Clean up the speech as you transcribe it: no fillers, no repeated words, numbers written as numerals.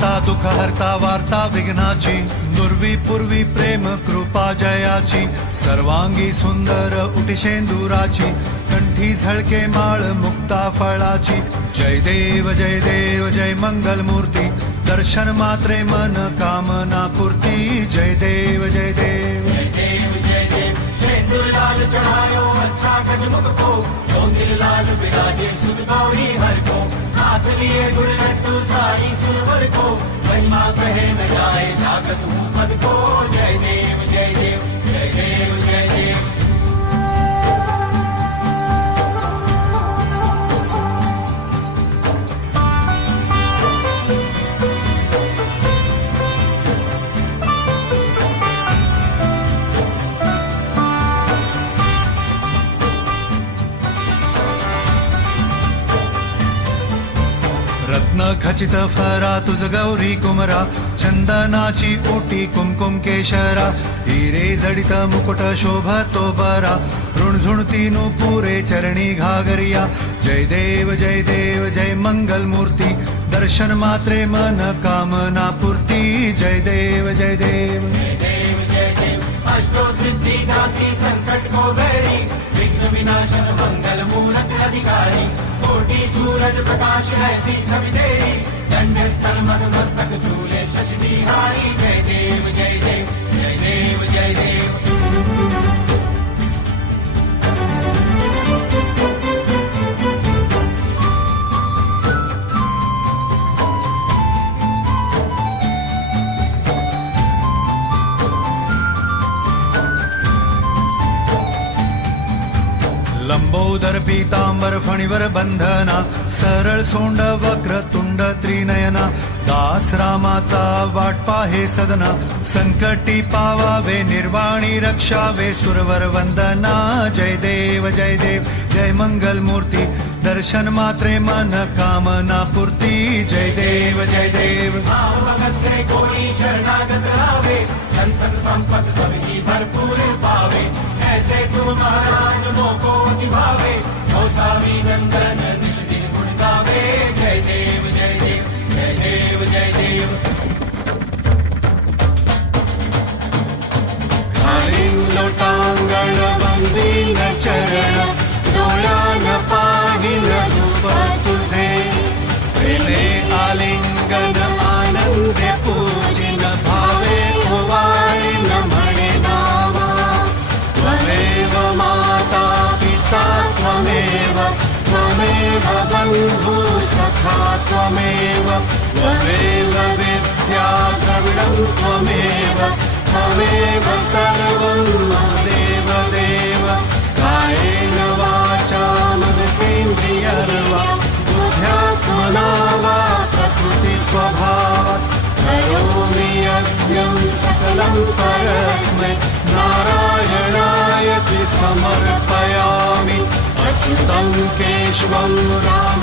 दाता दुःख हरता वार्ता विघ्नाची, दुर्वी पूर्वी प्रेम कृपा जयाची, सर्वांगी सुंदर उटिशेंदुराची, कंठी झळके माळ मुक्ता फळाची. जय देव जय मंगल मूर्ती, दर्शन मात्रे मन कामना पूर्ती. जय देव जय देव सिंदूर लाल चढ़ायो अच्छा गजमुख को, सौंदर्य लाल बिराजे सुध गौरी हर को, हाथ लिए गुड़ लड्डू सारी सुरवर को, महिमा कहे न जाए जागत हूँ पद को. जय देव जय देव जय देव जय देव. रत्न खचित फरा तुझ गौरी कुमरा, चंदनाची ओटी कुमकुम केशरा, हिरे जडित मुकुट शोभतो बरा, ऋणझुणती पुरे चरणी घागरिया. जय देव जय मंगल मूर्ती, दर्शन मात्रे मन कामना पूर्ती. जय देव जय देव जय देव जय देव. अष्टो सिद्धि दासी संकट को बैरी, विघ्न विनाशन मंगल मूरत अधिकारी, कोटि सूरज प्रकाश ऐसी छवि तेरी, दंड स्थल मध मस्तक झूले शशि बिहारी. जय देव जय देव जय देव जय देव. लंबोदर पीतांबर फणीवर बंधना, सरळ सोंड वक्र तुंड त्रिनयना, दास रामाचा वाट पाहे सदना, संकटी पावावे निर्वाणी रक्षावे सुरवर वंदना. जय देव जय मंगल मूर्ती, दर्शन मात्रे मन कामना पूर्ती. जय देव जय देव. भगत से कोई शरणागत रावे, संतन संपत सबकी भरपूर पावे, ऐसे तुम महाराज मोको निभावे, कौसावी नंदन निज दिन गुण गावे. जय देव जय देव जय देव जय देव. लोटांगण वंदीन चरण, डोळ्यान पाहिल रूप तुझे, प्रेमे आलिंगन आनंदे पूजिन, भावे ओवाळीन म्हणे नावा. त्वमेव माता पिता त्वमेव, त्वमेव बंधु सखा त्वमेव, त्वमेव विद्या द्रविणं त्वमेव, त्वमेव सर्वं देव देव. कायेन वाचा मनसेन्द्रियर्वा, बुद्ध्यात्मना वा प्रकृति स्वभावात्, करोमि यज्ञं सकलं परस्मै, नारायणायति समर्पयामि. अच्युतं केशवं राम